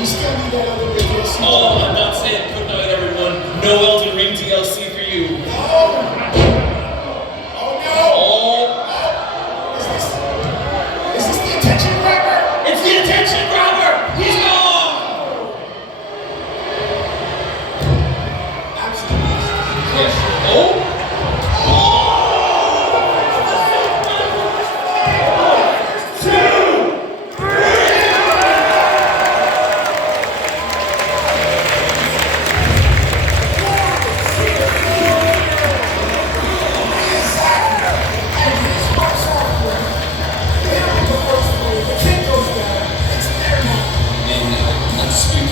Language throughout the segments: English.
We still need that other big hit. Oh, and that's it. Good night, everyone. No Elden Ring DLC for you. Oh! Oh no! Oh! Is this the attention grabber? It's the attention grabber! He's gone! Absolutely. Oh!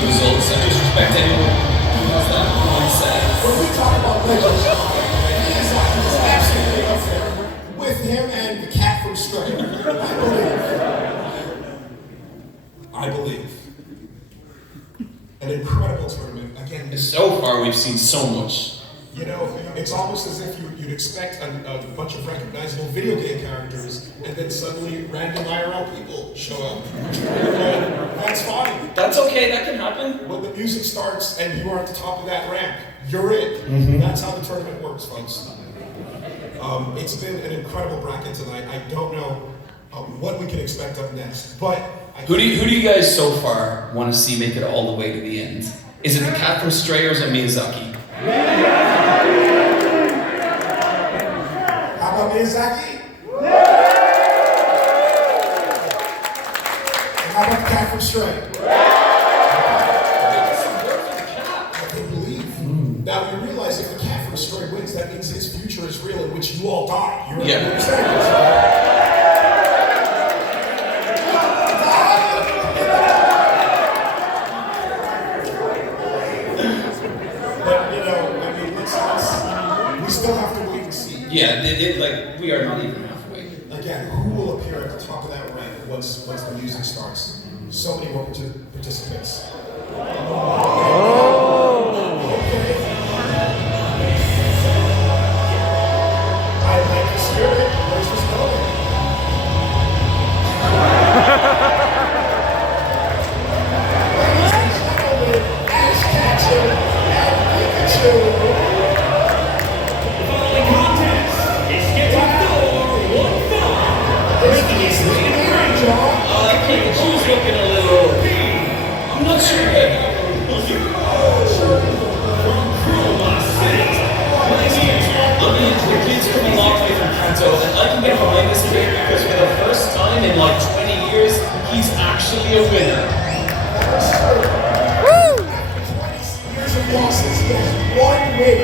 Results and disrespect anyone who has that mindset. When we talk about legends, it's absolutely up there with him and the cat from Stray. I believe. An incredible tournament. Again, so far we've seen so much. You know, it's almost as if you'd expect a bunch of recognizable video game characters, and then suddenly random IRL people show up. That's fine. That's okay, that can happen. When the music starts and you are at the top of that ramp, you're it. Mm-hmm. That's how the tournament works, folks. It's been an incredible bracket tonight. I don't know what we can expect up next, but... Who do you guys so far want to see make it all the way to the end? Is it the cat from Stray or is it Miyazaki? How about Miyazaki? And how about the cat from Stray? I can't believe. Now you realize if the cat from Stray wins, that means his future is real in which you all die. You understand this? We still have to wait and see. Yeah, we are not even halfway. Again, who will appear at the top of that rank once the music starts? So many more participants. I like the spirit. Where's this going? Ladies and gentlemen, Ash Ketchum and Pikachu. Pikachu's looking a little... I'm not sure yet. I mean, the kid's come a long way from Kanto, and I can get behind this kid because for the first time in like 20 years, he's actually a winner. Woo! After 20 years of losses, he has one win.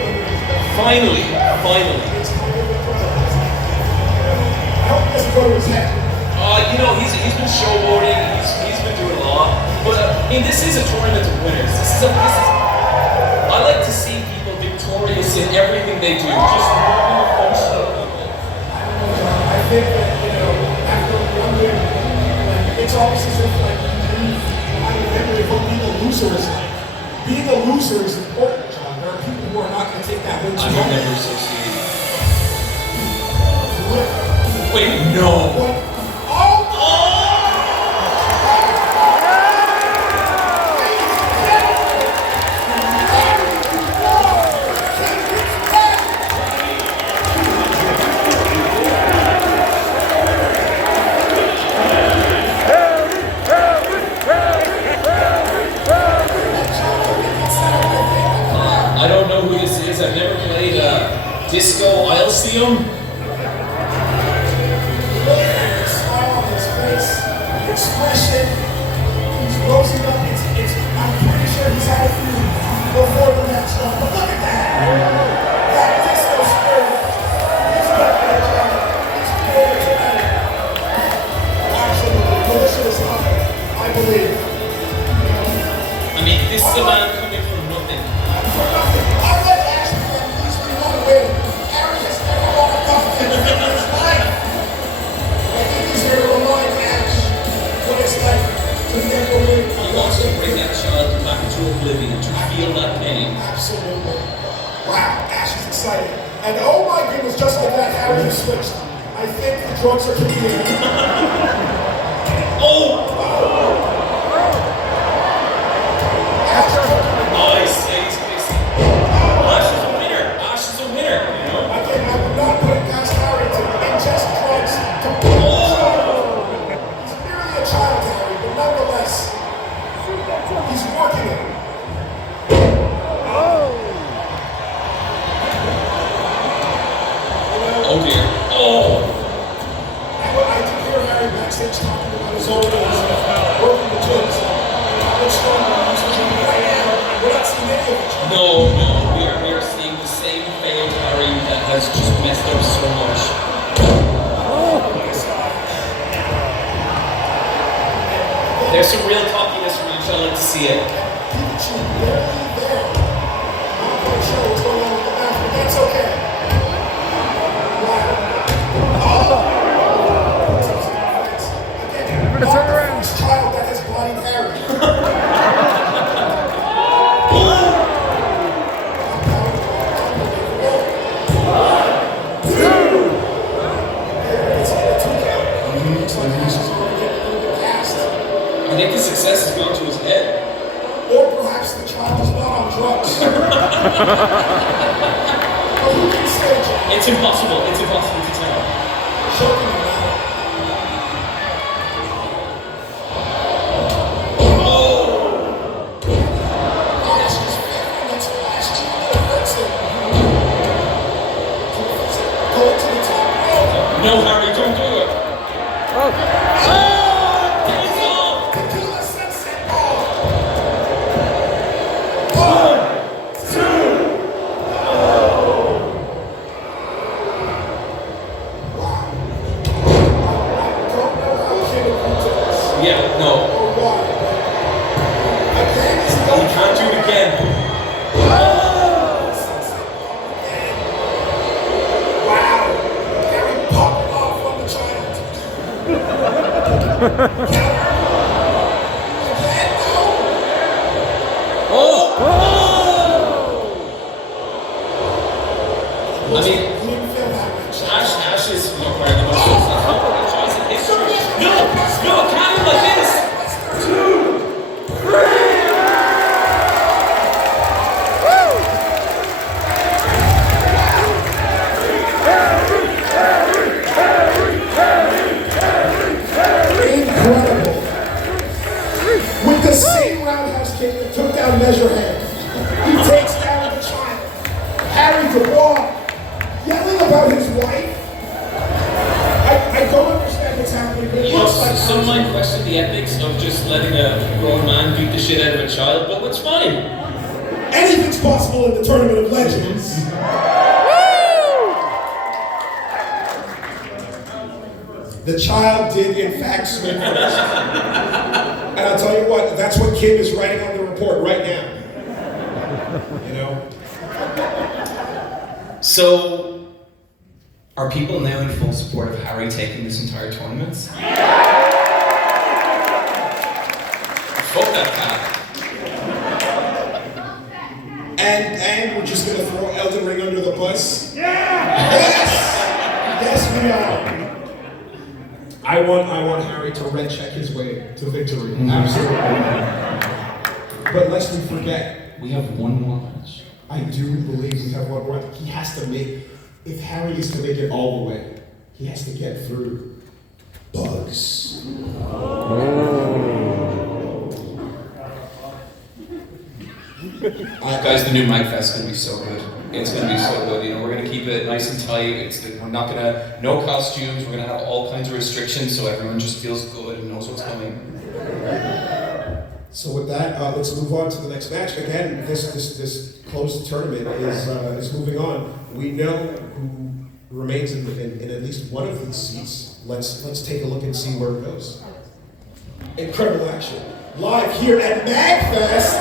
Finally. I hope it doesn't go to his head. You know, he's been showboating, he's been doing a lot, but I mean, this is a tournament of winners. I like to see people victorious in everything they do, just normal, functional people. I think that, after one win, it's always as if, I remember what being a loser is like. Being a loser is important, John. There are people who are not going to take that win. I would never succeed. Wait, no. I don't know who this is. I've never played Disco Elysium. Smile on his face, the expression, he's rosing up. I'm pretty sure he's had a few before the match. But look at that! That disco spirit. He's got that job. He's pure tonight. Absolutely delicious honor, I believe. I mean, this is a man coming from nothing. For nothing. I'll let Ash at least be one win. Aaron has never won a competition in his life. I think he's here to remind Ash what it's like to never win. He wants to bring that child back into oblivion to feel that pain. Absolutely. Wow, Ash is excited. And oh my goodness, just like that, how he switched. I think the drugs are kicking in. Oh! There's some real cockiness from each. I like to see it. Pikachu barely there. Not quite sure what's going on with the back, but that's okay. Wow. Again, We're gonna turn around. This child that has bloody Harry. I think the success has gone to his head. Or perhaps the child is not on drugs. But who can say, Jack? It's impossible. It's impossible to tell. Joking around. That's his favorite. That's the last thing that hurts him. Go to the top rope. No, Harry, don't do it. Oh. It's off. Tequila sunset ball. 1, 2. Don't know how Jimmy can do this. Yeah, no. Or why. Again, he's You going can't do it again. Wow. Harry popped off on the child. Again, no. Oh. I mean, He didn't feel that much. Ash is more part of the most successful franchise in history. No, it can't be like this. Incredible. With the same roundhouse kick that took down Measure Hand, he takes down the child. Harry DeWall yelling about his wife. I don't understand what's happening, but it You know, looks like some might question the ethics of just letting a grown man beat the shit out of a child, but it's fine. anything's possible in the Tournament of Legends. The child did in fact swim first. And I'll tell you what, that's what Kim is writing on the report right now. You know? So, are people now in full support of Harry taking this entire tournament? Fuck that cat. And we're just gonna throw Elden Ring under the bus? Yes! Yes, we are. I want Harry to red check his way to victory. Absolutely. But lest we forget, We have one more match. I do believe we have one more. He has to make, if Harry is to make it all the way, he has to get through bugs. Guys, the new MAGFest is gonna be so good. It's gonna be so good. You know, we're gonna keep it nice and tight. We're not gonna, no costumes. We're gonna have all kinds of restrictions so everyone just feels good and knows what's coming. So with that, let's move on to the next match. Again, this closed tournament is moving on. We know who remains in at least one of these seats. Let's take a look and see where it goes. Incredible action. Live here at MAGFest.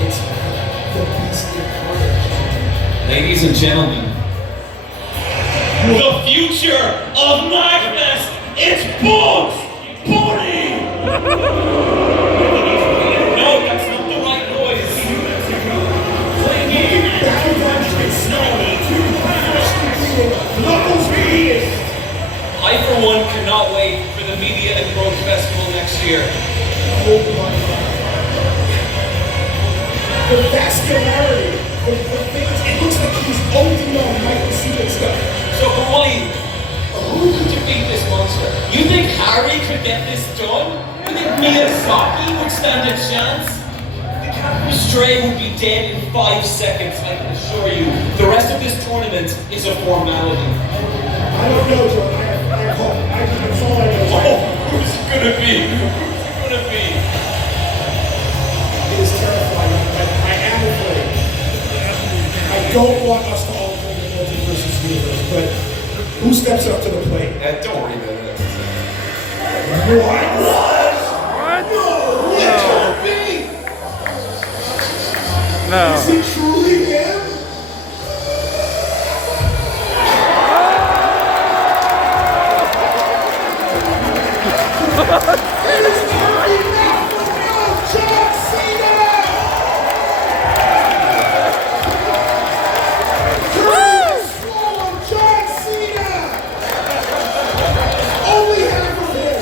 It's the beast incarnate. Ladies and gentlemen, the future of MAGFest, it's Bugs Bunny! No, that's not the right noise. Playing it. I, for one, cannot wait for the Media and Growth Festival next year. The vascularity, the things, it looks like he's OD on microcedal stuff. So, Woolie, who could defeat this monster? You think Harry could get this done? You think Miyazaki would stand a chance? The Captain Stray would be dead in 5 seconds, I can assure you. The rest of this tournament is a formality. I don't know, Joe. I hope. That's all I know. Oh, who's it gonna be? Who's it gonna be? It is terrifying. I am afraid. I don't want us to all play the multiversus universe, but who steps up up to the plate. Don't worry about it. What? No, it can't be. No. Is he truly him? It is Kirby John Cena! Kirby swallowed John Cena! Only half of him!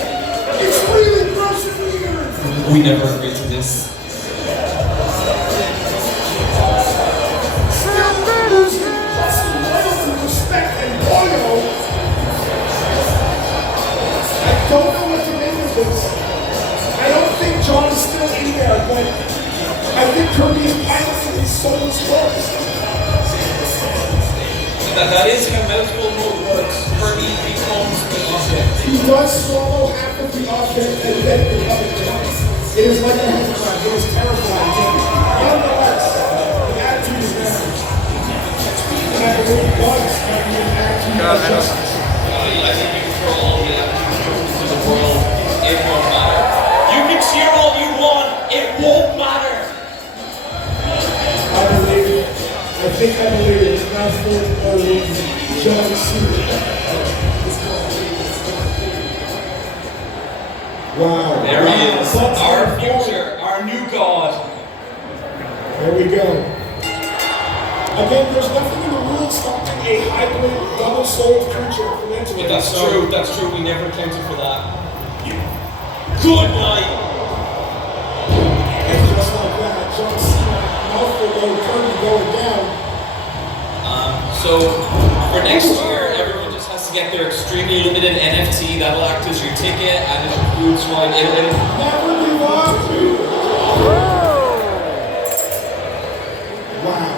It's really gross and weird! We never agreed to this. Still losing muscle, loyalty, respect, and oil! I don't know what to make of this. I don't think John is still in there, but I think Kirby is piloting his soulless force. That is how mouthful mode works. Kirby becomes the object. He does swallow half of the object and then become it John. It is like a head crack. It is terrifying. Nonetheless, the attitude is there. And I believe Bugs might be an attitude of justice. I think you can throw all the attitude to the world. It won't matter. You can cheer all you want. It won't matter. I believe it. I think I believe it. It's not full of John Cena. Wow. There he is. Bugs Our are future. Our new god. There we go. Again, there's nothing in the rules stopping a hybrid, double-souled creature from entering. Yeah, that's true. That's true. We never accounted for that. Good night. And just like that, John Cena, mouthful low, Kirby going down. So for next year, everyone just has to get their extremely limited NFT. That'll act as your ticket and as your food swipe. Never give up. Wow.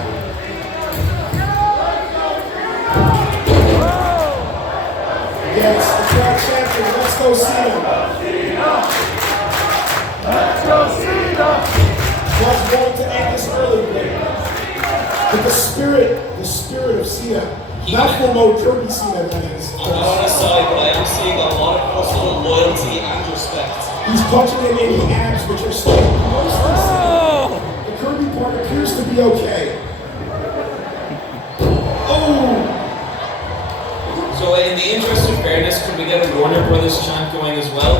Yes, the track champion. Let's go Cena. Let's go, Cena! Was going to end this early, but the spirit of Cena, mouthful mode Kirby Cena, that is. I'm not on his side, but I am seeing a lot of personal loyalty and respect. He's punching him in the abs, which are still mostly Cena. The Kirby part appears to be okay. Oh! So in the interest of fairness, could we get a Warner Brothers chant going as well?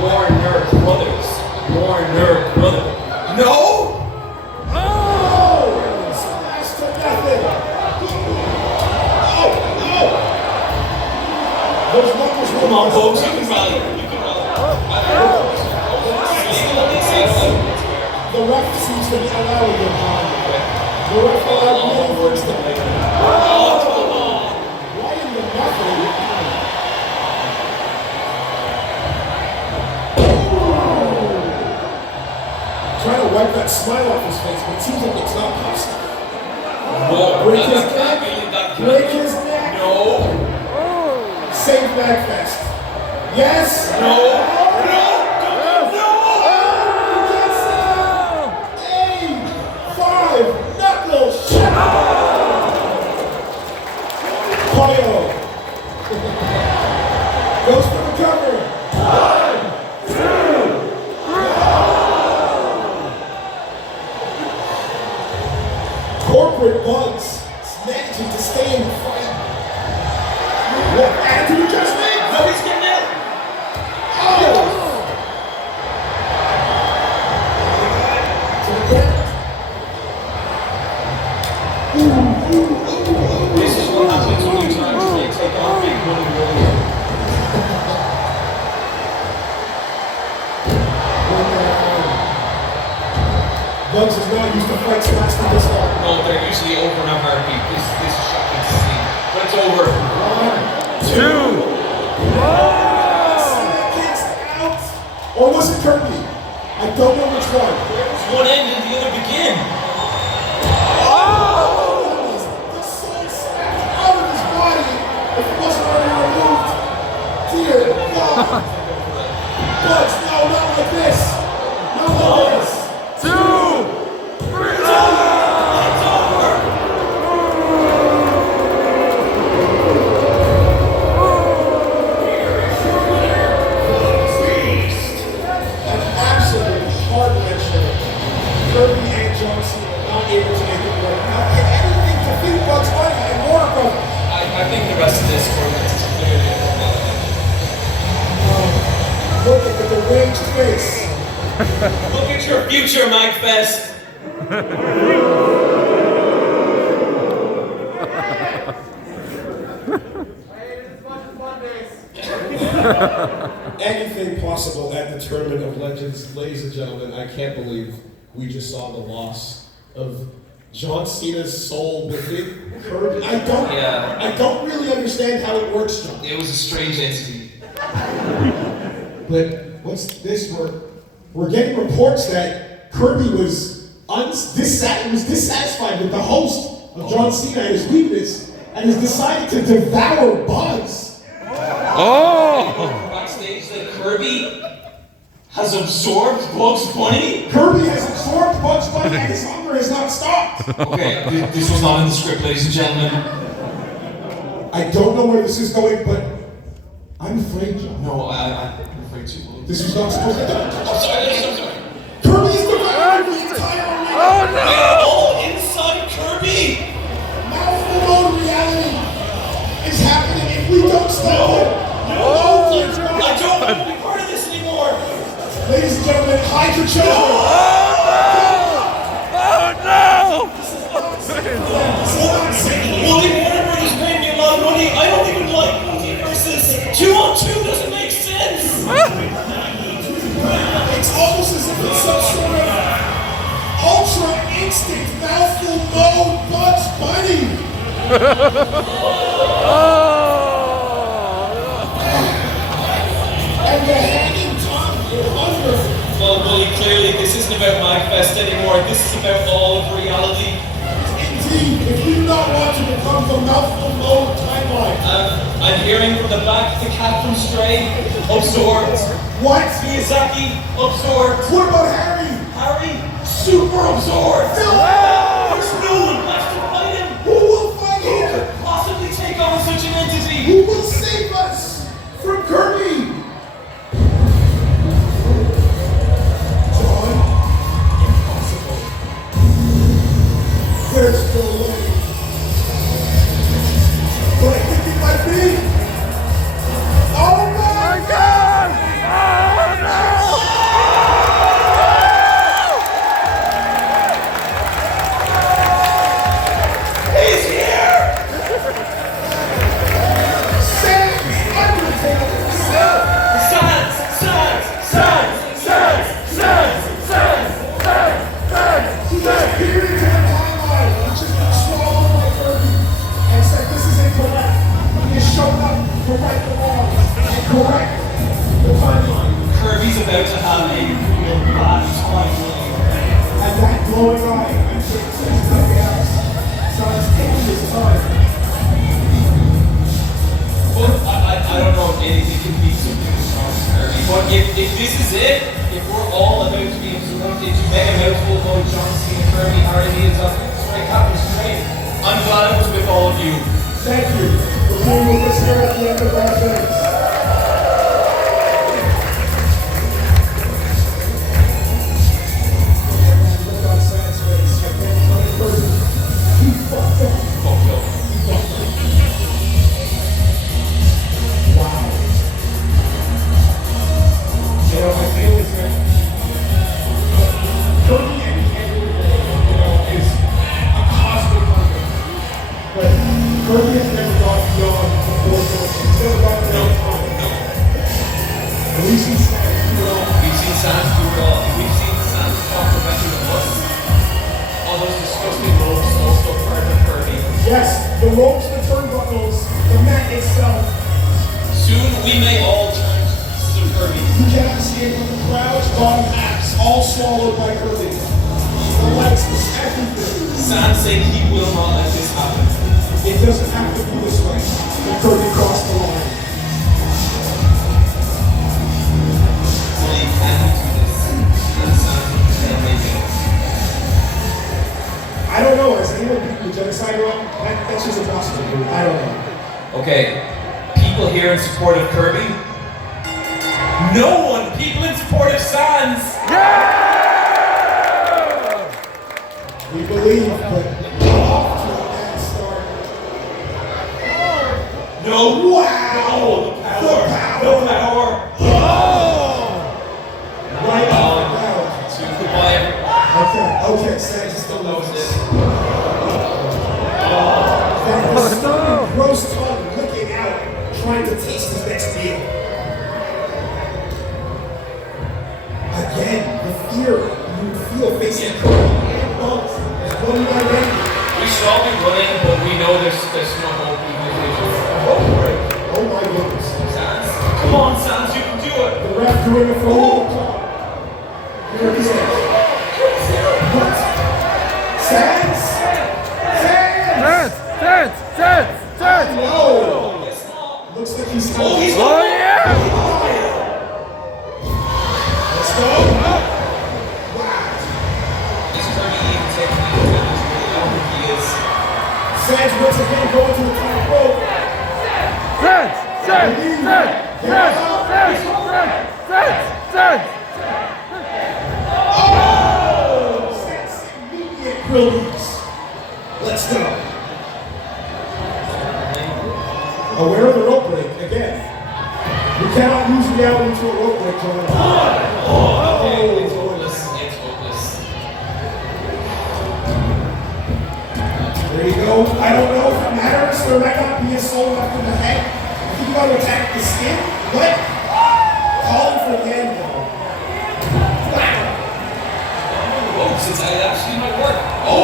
Warner Brothers. Warner Brothers. No! Oh! Smash to nothing! Oh! Those knuckles were Come on, folks, you can rally. You can rally. The ref seems to be allowing them. The ref allowed many words to make. Oh, come on! Right in the nothing. Trying to wipe that smile off his face, but it seems like it's not possible. Whoa, Break his that neck. really- that- Break his neck. No. Save MAGFest. Yes. No. Knuckles. Polio. Goes for the cover. 1, 2, 3. Corporate Bugs is managing to stay in the fight. What attitude adjustment? No, he's getting it. Oh! To the ground. This is what happens when you try to take on big money Woolie. Bugs is not used to fights lasting this long. No, they're usually over in a heartbeat. This is shocking to see. But it's over. 1, 2. Cena kicks out. Or was it Kirby? I don't know which one. One end and the other begin. The soul smacked out of his body if it wasn't already removed. Dear God. Bugs, no, not like this. Not like this. 2, 3, rage face. Look at your future, MAGFest. Anything possible at the Tournament of Legends, ladies and gentlemen. I can't believe we just saw the loss of John Cena's soul within Kirby. I don't really understand how it works, John. It was a strange entity. But what's this? We're getting reports that Kirby was dissatisfied with the host of John Cena and his weakness, and has decided to devour Bugs. Backstage that Kirby has absorbed Bugs Bunny? Kirby has absorbed Bugs Bunny and his hunger has not stopped. Okay, this was not in the script, ladies and gentlemen. I don't know where this is going, but I'm afraid, John. No, I'm afraid too. This was not supposed to happen. I'm sorry. Kirby is devouring the entire arena. Oh no! We're all inside Kirby! Mouthful mode reality is happening if we don't stop it. I don't want to be part of this anymore! Ladies and gentlemen, hide your children. Oh no! Woolie, Warner Brothers paid me a lot of money. I don't even like multiverses. 2-on-2 doesn't make sense! It's almost as if it's some sort of ultra instinct mouthful mode Bugs Bunny. And the hanging tongue under. Well, Woolie, clearly this isn't about MAGFest anymore. This is about all of reality. Indeed, if you do not want to become the mouthful mode timeline. I'm hearing from the back the cat from Stray, absorbed. What? Miyazaki, absorbed. What about Harry? Harry, super absorbed. Phil! There's no one left to fight him. Who will fight Who him? could possibly take on such an entity? Who will save us from Kirby? John, impossible. There's no way. But I think it might be. Oh my God! He's here! Sam's Undertaker! He just peered into the timeline, which has been swallowed by Kirby, and said this is incorrect. He has shown up to right the wrong and correct the timeline. Kirby's about to have a real bad time. And that glowing eye, I'm sure it says nothing else. So it's taking his time. But I don't know if anything can beat something as strong as Kirby. But if this is it, if we're all about to be absorbed into mega mouthful about John Cena, Kirby, Harry, Miyazaki, Stray Cat was great. I'm glad I was with all of you. Thank you for being with us here at the end of our events. Look on Sam's face. I can't find a person. He fucked up. Wow. You know, my feelings, man. Kirby and is a cosmic wonder. But Kirby has never gone beyond the four doors. He's never gone beyond time. At least he's We've seen Sans do it all. We've seen Sans talk professional to us. All those disgusting ropes also part of Kirby. yes, the ropes, the turnbuckles, the mat itself. Soon we may all turn to Kirby. You cannot escape from the crowd's bottom halves, all swallowed by Kirby. The lights, everything. Sans said he will not let this happen. It doesn't have to be this way. Kirby crossed the line. Woolie can do this. And Sans can make it. I don't know. Has anyone beaten the genocide wrong? That's just impossible, dude. I don't know. Okay, people here in support of Kirby. No one. People in support of Sans. We believe, but off to a bad start. No. Wow! No. The power. The power. The power. Okay, Sands is still knows knows it. That gross tongue looking out, trying to taste his next meal. Again, the fear you feel facing and bumps is running my brain. We should all be running, but we know there's no hope even if we just go for it. Oh my goodness. Sans, come on, Sans, you can do it. The ref doing it for a long time. Here it is. What? Sands? Sands! No! Looks like he's Oh, he's Oh yeah! Let's go. Wow. He's pretty even technique. I don't think he is. Sands once again going to the top rope. Oh! Sands immediate release. Let's go. Aware of the rope break again. We cannot lose reality to a rope break, John. It's hopeless. It's hopeless. There you go. I don't know if it matters. There might not be a soul left in the head. I think you got to attack the skin. What? Calling for the end, though. Wow. Oh, since that actually might work. Oh!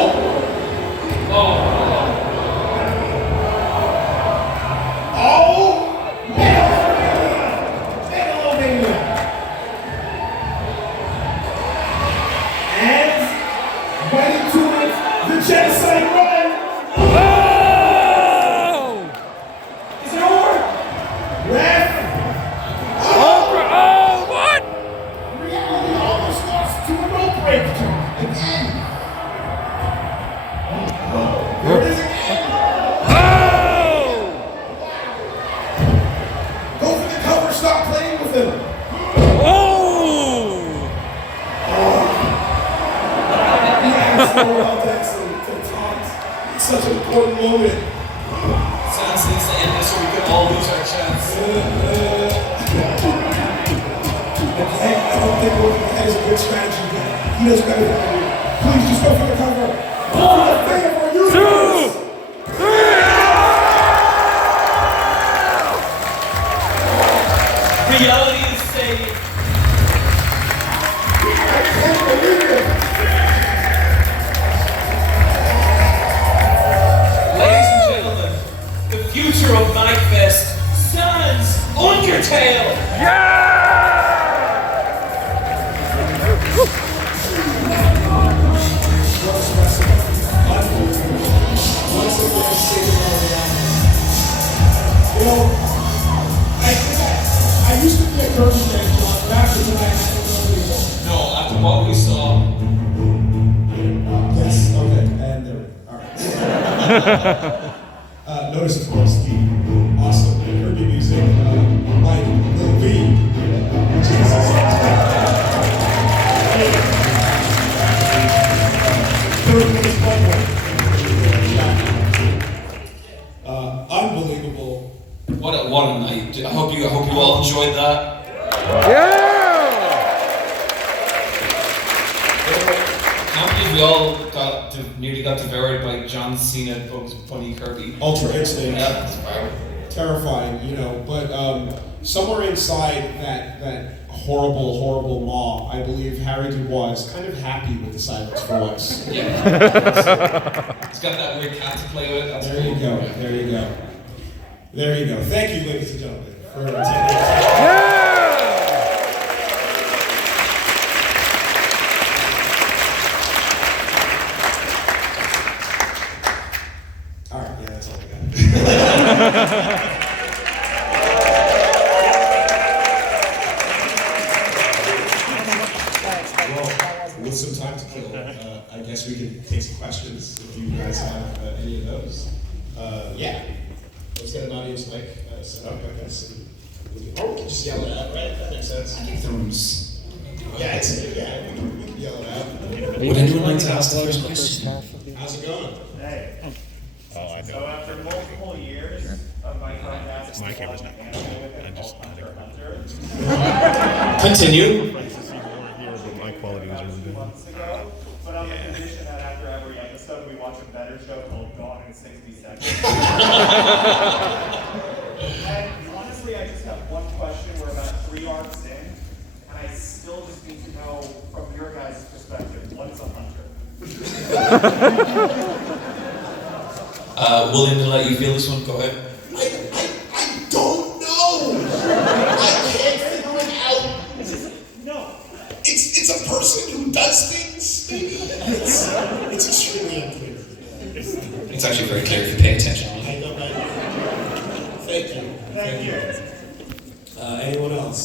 Megalomania. And right into it, the genocide run. Is it over? Ref. What? Reality almost lost to a rope break. Again. There it is again. Go for the cover, stop playing with him. He asked for all to taunt. It's such an important moment. Sans needs to end this or we could all lose our chance. Again, I don't think going ahead is a good strategy, but he knows better than I do. Please just go for the cover. Go for the thing of our universe. Reality is saved. I can't believe it. Ladies and gentlemen, the future of MAGFest, Sans Undertale. You know, I used to be a Kirby fan, John, but after tonight, I don't know anymore. No, after what we saw. Yes, okay, and there we go. All right. Notice, of course, the awesome Kirby music, like Lil B. Jesus. Unbelievable. What a night. I hope you all enjoyed that. Can't believe we all nearly got devoured by John Cena, Bugs Bunny, Kirby. Ultra Instinct. Yeah, that's fire. Terrifying, you know, but somewhere inside that horrible maw, I believe Harry Dubois is kind of happy with the silence for once. Yeah. It's got that weird cat to play with. That's There you cool. go, there you go. There you go. Thank you, ladies and gentlemen, for attending. All right, yeah, that's all I got. With some time to kill, I guess we can take some questions if you guys have any of those. Yeah, let's get an audience mic set up, I guess. Oh, we can just yell it out, right? That makes sense. I think the rooms. Yeah, we can yell it out. Would anyone like to ask the first question? How's it going? Hey. So after multiple years of my contacts, my camera's not Continue. My quality was really good. months ago, But on the condition that after every episode we watch a better show called Gone in 60 Seconds. And honestly, I just have one question. We're about 3 arcs in, and I still just need to know from your guys' perspective, what's a hunter? William, to let you feel this one, go ahead. I don't know. I can't figure it out. No. It's a person who does things. It's extremely unclear. It's actually very clear if you pay attention. I know, right? Thank you. Thank you. Anyone else?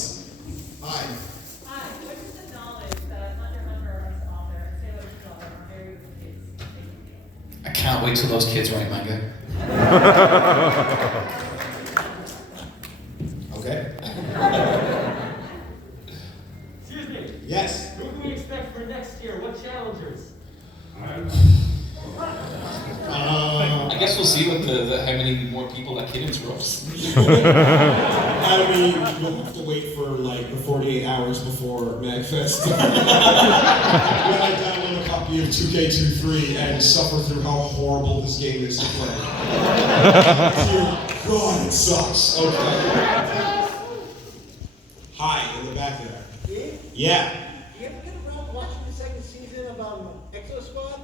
Hi. Hi, what is the knowledge that Hunter x Hunter as an author and Sailor Moon author are very good for kids? I can't wait till those kids write manga. Okay. Excuse me. Yes. Who can we expect for next year? What challengers? I guess we'll see what how many more people that kid interrupts. I mean, you'll have to wait for like the 48 hours before MAGFest. When I download a copy of 2K23 and suffer through how horrible this game is to play. Dear God, it sucks. Okay. Hi, in the back there. Yeah. You ever get around watching the second season of Exo Squad?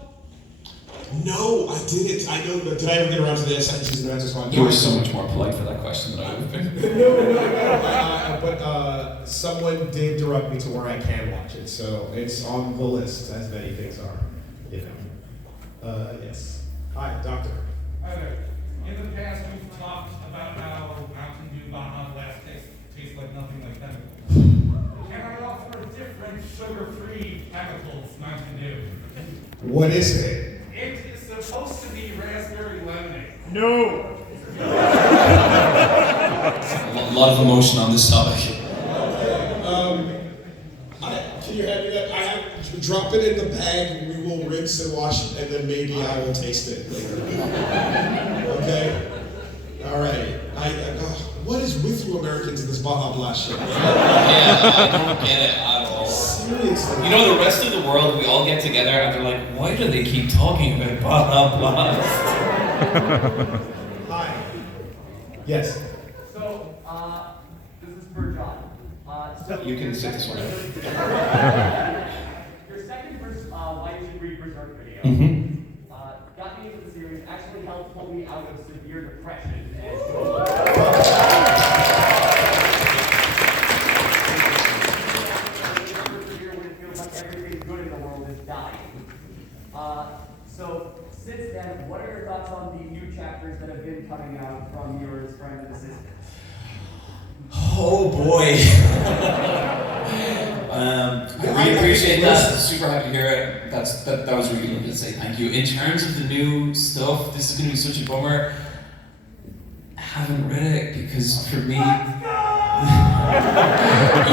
No, I didn't. I know, but did I ever get around to the second season of Exo Squad? You were so much more polite for that question than I would have been. No. But someone did direct me to where I can watch it, so it's on the list, as many things are. You know. Yes. Hi, Doctor. Hi there. In the past, we've talked about how Mountain Dew Baja Blast tastes like nothing like that. Can I offer different sugar-free chemicals Mountain Dew? What is it? It is supposed to be raspberry lemonade. No. A lot of emotion on this topic. Can you hand me that? Drop it in the bag. We will rinse and wash it, and then maybe I will taste it later. Okay. All right. What is with you Americans in this Baja Blast shit? Yeah, I don't get it at all. Seriously. You know, the rest of the world, we all get together and they're like, why do they keep talking about Baja Blast? Hi. Yes. So, this is for John. You can sit this one out. Your second Why You Should Read Berserk video got me into the series, actually helped pull me out of severe depression. And when it feels like everything good in the world is dying. So, since then, what are your thoughts on the new chapters that have been coming out from your friend and assistant? Oh boy. I really appreciate that. Super happy to hear it. That was really good to say thank you. In terms of the new stuff, this is going to be such a bummer. I haven't read it because for me, you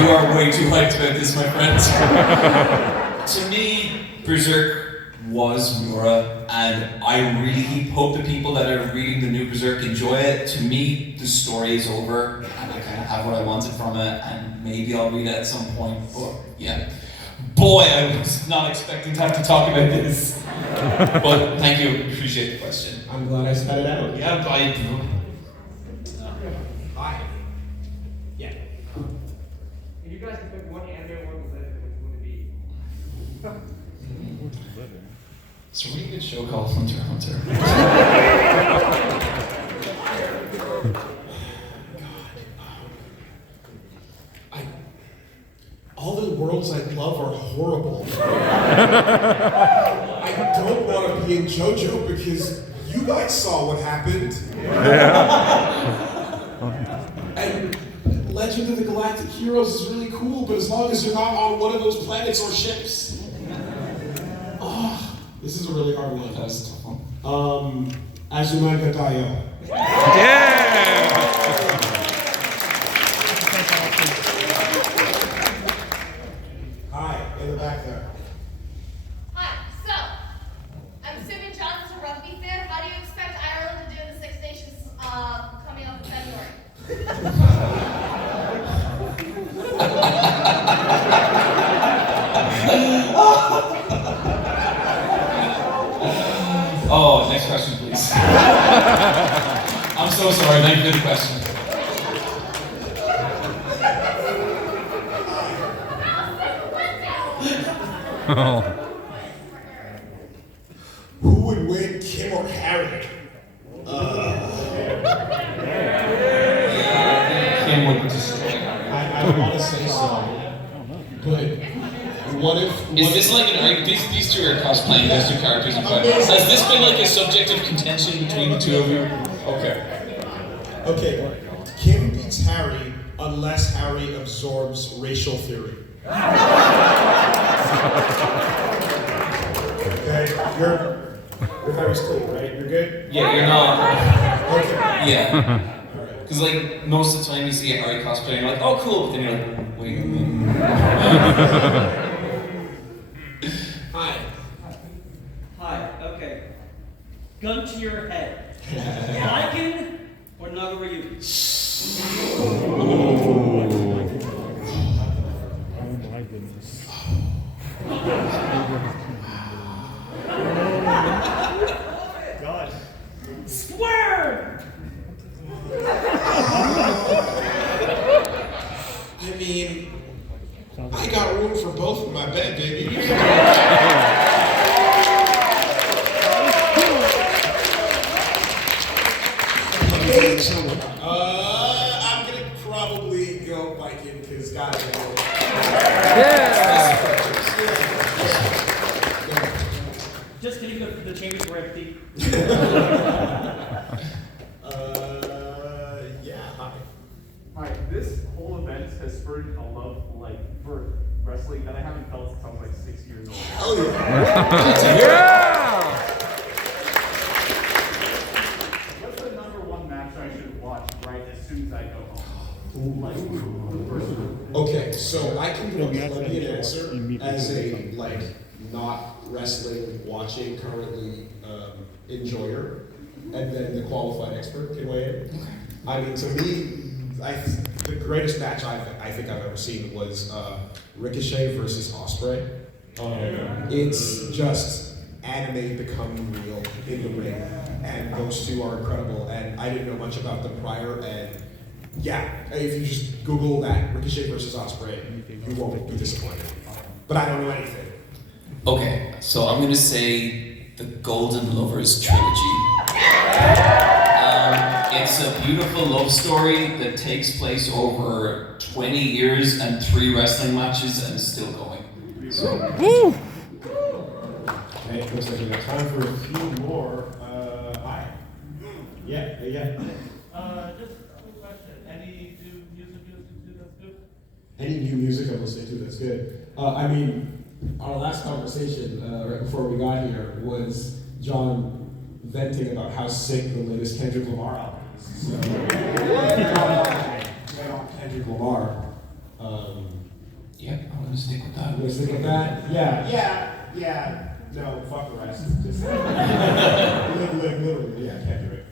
are way too hyped about this, my friend. To me, Berserk was Miura, and I really hope the people that are reading the new Berserk enjoy it. To me, the story is over, and I kind of have what I wanted from it, and maybe I'll read it at some point, but yeah. Boy, I was not expecting to have to talk about this. But thank you, appreciate the question. I'm glad I spat it out. Yeah, bye. Hi. Yeah. If you guys could pick one anime or one which would it be? It's a really good show called Hunter x Hunter. All the worlds I love are horrible. I don't want to be in JoJo because you guys saw what happened. And Legend of the Galactic Heroes is really cool, but as long as you're not on one of those planets or ships. Oh, this is a really hard one. That's a tough one. Azumanga Daioh. Hi, in the back there. Hi, so, I'm assuming John is a rugby fan. How do you expect Ireland to do in the Six Nations coming up in February? so sorry. Thank you for the question. Who would win, Kim or Harry? Kim would destroy Harry. I want to say so, but what if? Is this like these two are cosplaying those two characters in fight? Has this been like a subject of contention between the two of you? Okay. Okay, Kim beats Harry unless Harry absorbs racial theory. Okay, you're Harry's clean, right? You're good? Yeah, you're not. Okay. Yeah. Because like most of the time you see a Harry cosplay and you're like, oh cool, but then you're like, wait a minute. Hi. Hi, okay. Gun to your head. Lycan or Nagaryuki? God. Swear! I mean, I got room for both in my bed, baby. I'm gonna probably go biking because gotta go. Just kidding, the chambers were empty. Yeah, hi. Hi, this whole event has spurred a love for wrestling that I haven't felt since I was like 6 years old. Oh yeah. What's the #1 match I should watch right as soon as I go home? Like, the first one. Okay, so I can plug in an answer as a not wrestling watching currently enjoyer, and then the qualified expert can weigh in. I mean, to me, the greatest match I think I've ever seen was Ricochet versus Ospreay. It's just anime becoming real in the ring, and those two are incredible. And I didn't know much about them prior, and yeah, if you just Google that Ricochet versus Ospreay, you won't be disappointed. But I don't know anything. Okay, so I'm gonna say the Golden Lovers trilogy. It's a beautiful love story that takes place over 20 years and 3 wrestling matches and is still going. So. Okay, looks like we got time for a few more. Hi. Yeah. Just a quick question. Any new music you listen to that's good? Any new music I'm listening to that's good? I mean, our last conversation right before we got here was John venting about how sick the latest Kendrick Lamar album is. So, Kendrick Lamar. Yeah, I'm gonna stick with that. You gonna stick with that? Yeah. No, fuck the rest. Just literally, yeah, can't do it.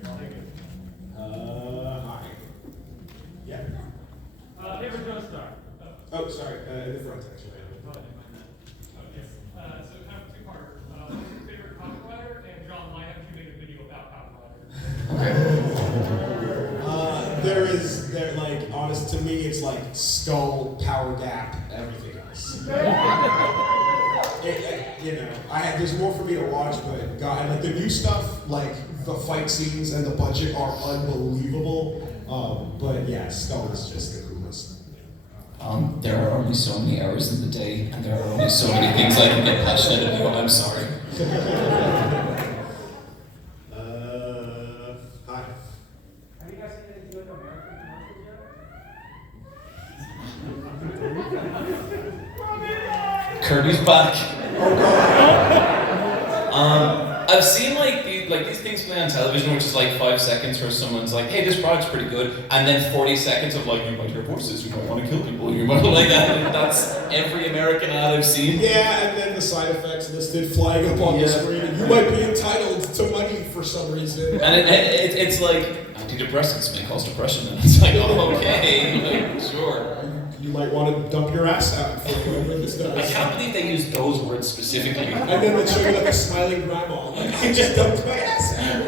Hi. Yeah. Favorite Joe Star? Oh, sorry. In the front, actually. Okay. So kind of two-parter. What's your favorite copywriter? And John, why haven't you made a video about copywriter? Honest to me, it's like Skull, Power Gap, everything else. There's more for me to watch, but God, like the new stuff, like the fight scenes and the budget are unbelievable. But yeah, Skull is just the coolest. There are only so many hours in the day, and there are only so many things I can get passionate about. I'm sorry. Hi. Have you guys seen any good American commercials yet? Kirby's back. I've seen these things play on television, which is like 5 seconds where someone's like, "Hey, this product's pretty good," and then 40 seconds of like, "You might hear voices, you might want to kill people, you might like that." That's every American ad I've seen. Yeah, and then the side effects listed flying up on the screen, and you might be entitled to money for some reason. And it's like antidepressants may cause depression, and it's like, oh, okay, like, sure. You might want to dump your ass out for whatever this does. I can't believe they used those words specifically. And then they show you like a smiling grandma. Like, I just dumped my ass out.